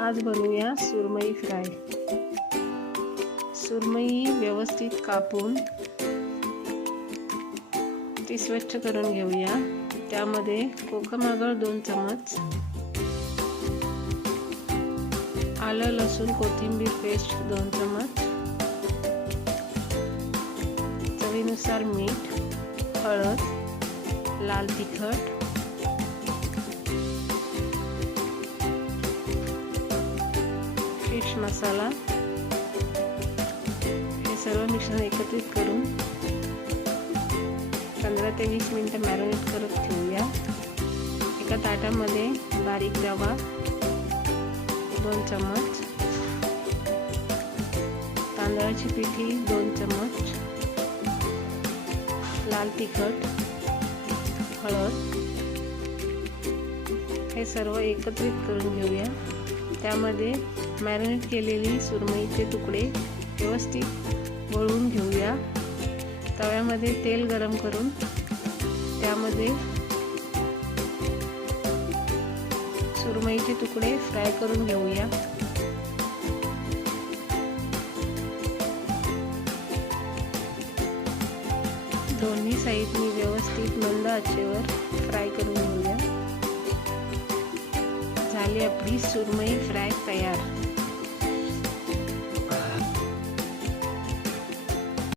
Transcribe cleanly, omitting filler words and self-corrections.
आज बनवूया सुरमई फ्राय। सुरमई व्यवस्थित कापून ती स्वच्छ करून घेऊया। त्यामध्ये कोकम आगळ 2 चमच, आलं लसूण कोथिंबीर पेस्ट 2 चमच, चवीनुसार मीठ, हळद, लाल तिखट, फिश मसाला हे सर्व मिश्रण एकत्रित करून 15 ते 20 मिनिटं मॅरिनेट करत ठेवूया। एका ताटामध्ये बारीक रवा 2 चमच, तांदळाची पिठी 2 चमच, लाल तिखट, हळद हे सर्व एकत्रित करून घेऊया। त्यामध्ये मॅरिनेट केलेली सुरमईचे तुकडे व्यवस्थित वळवून घेऊया। तव्यामध्ये तेल गरम करून त्यामध्ये सुरमईचे तुकडे फ्राय करून घेऊया। दोन्ही साईडनी व्यवस्थित मंद आचेवर फ्राय करून घेऊया। झाली आपली सुरमई फ्राय तयार।